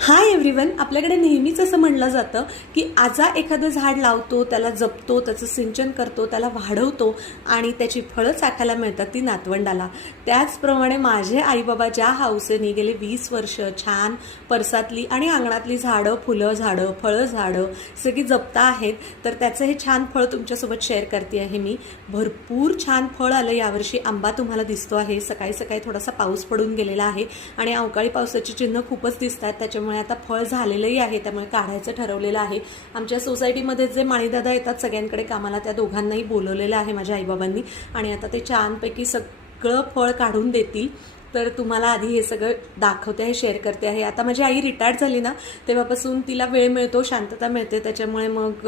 Hi everyone. आपल्याकडे नेहमीच असं म्हणलं जातं की आजा एखादं झाड लावतो, त्याला जपतो, त्याचं सिंचन करतो, त्याला वाढवतो आणि त्याची फळं चाखायला मिळतात ती नातवंडाला. त्याचप्रमाणे माझे आईबाबा ज्या हौसेने गेले 20 वर्ष छान परसातली आणि अंगणातली झाडं, फुलं झाडं, फळं झाडं सगळी जपता आहेत, तर त्याचं हे छान फळ तुमच्यासोबत शेअर करते आहे मी. भरपूर छान फळ आलं यावर्षी. आंबा तुम्हाला दिसतो आहे. सकाळी सकाळी थोडासा पाऊस पडून गेलेला आहे आणि अवकाळी पावसाची चिन्ह खूपच दिसतात. त्याच्यामुळे आता फळ झालेलंही आहे, त्यामुळे काढायचं ठरवलेलं आहे. आमच्या सोसायटीमध्ये जे माळीदादा येतात सगळ्यांकडे कामाला, त्या दोघांनाही बोलवलेलं आहे माझ्या आईबाबांनी आणि आता ते छानपैकी सगळं फळ काढून देतील. तर तुम्हाला आधी हे सगळं दाखवते आहे, शेअर करते आहे. आता माझी आई रिटायर्ड झाली ना, तेव्हापासून तिला वेळ मिळतो, शांतता मिळते, त्याच्यामुळे मग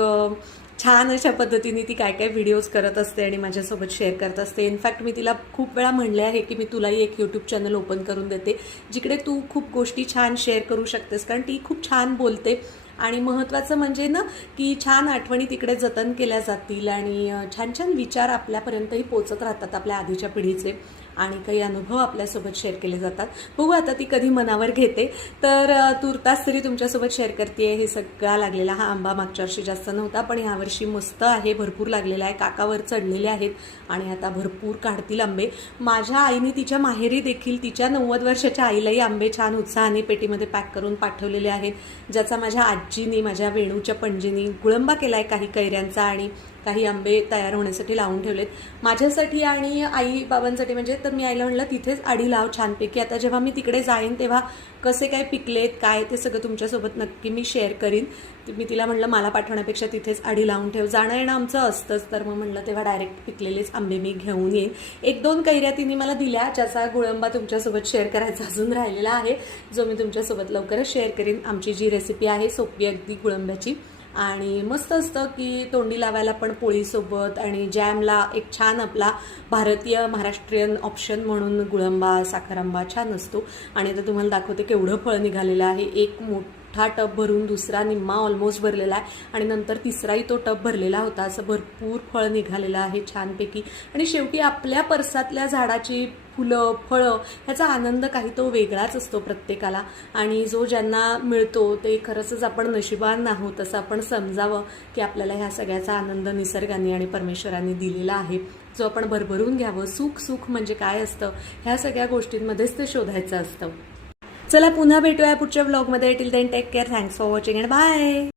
छान अशा पद्धतीने ती काय काय व्हिडिओज करत असते आणि माझ्यासोबत शेअर करत असते. इनफॅक्ट मी तिला खूप वेळा म्हणले आहे की मी तुलाही एक यूट्यूब चॅनल ओपन करून देते, जिकडे तू खूप गोष्टी छान शेअर करू शकतेस, कारण ती खूप छान बोलते. आणि महत्त्वाचं म्हणजे ना की छान आठवणी तिकडे जतन केल्या जातील आणि छान छान विचार आपल्यापर्यंतही पोचत राहतात आपल्या आधीच्या पिढीचे, आणि काही अनुभव आपल्यासोबत शेअर केले जातात. बघू आता ती कधी मनावर घेते. तर तुर्तास तरी तुमच्यासोबत शेअर करते. हे सगळा लागलेला हा आंबा मागच्या वर्षी जास्त नव्हता, पण यावर्षी मस्त आहे, भरपूर लागलेला आहे. काकावर चढलेले आहेत आणि आता भरपूर काढतील आंबे. माझ्या आईने तिच्या माहेरी देखील तिच्या 90 वर्षाच्या आईलाही आंबे छान उत्साहाने पेटीमध्ये पॅक करून पाठवलेले आहेत, ज्याचा माझ्या आजीनी, माझ्या वेणूच्या पणजीनी गुळंबा केला आहे काही कैऱ्यांचा आणि काही आंबे तयार होण्यासाठी लावून ठेवलेत माझ्यासाठी आणि आई बाबांसाठी. म्हणजे तर मी आईला म्हणलं तिथेच आडी लाव छानपैकी. आता जेव्हा मी तिकडे जाईन तेव्हा कसे काय पिकलेत काय ते सगळं तुमच्यासोबत नक्की मी शेअर करीन. मी तिला म्हणलं मला पाठवण्यापेक्षा तिथेच आडी लावून ठेव, जाणं येणं आमचं असतंच. तर मग म्हणलं तेव्हा डायरेक्ट पिकलेलेच आंबे मी घेऊन येईन. 1-2 कैऱ्या तिने मला दिल्या, ज्याचा गुळंबा तुमच्यासोबत शेअर करायचा अजून राहिलेला आहे, जो मी तुमच्यासोबत लवकरच शेअर करीन. आमची जी रेसिपी आहे सोपी अगदी गुळंब्याची, आणि मस्त असतं की तोंडी लावायला पण पोळीसोबत, आणि जॅमला एक छान आपला भारतीय महाराष्ट्रीयन ऑप्शन म्हणून गुळंबा, साखर आंबा छान असतो. आणि आता तुम्हाला दाखवते केवढं फळ निघालेलं आहे. एक मोठा टब भरून दुसरा निम्मा ऑलमोस्ट भरलेला आहे आणि नंतर तिसराही तो टब भरलेला होता. असं भरपूर फळ निघालेलं आहे छानपैकी. आणि शेवटी आपल्या परसातल्या झाडाची फुलं, फळं ह्याचा आनंद काही तो वेगळाच असतो प्रत्येकाला, आणि जो ज्यांना मिळतो ते खरंच आपण नशिबान आहोत असं आपण समजावं की आपल्याला ह्या सगळ्याचा आनंद निसर्गाने आणि परमेश्वराने दिलेला आहे, जो आपण भरभरून घ्यावं. सुख म्हणजे काय असतं ह्या सगळ्या गोष्टींमध्येच ते शोधायचं असतं. चला पुन्हा भेटूया पुढच्या व्लॉगमध्ये. Till then take care. Thanks for watching and bye.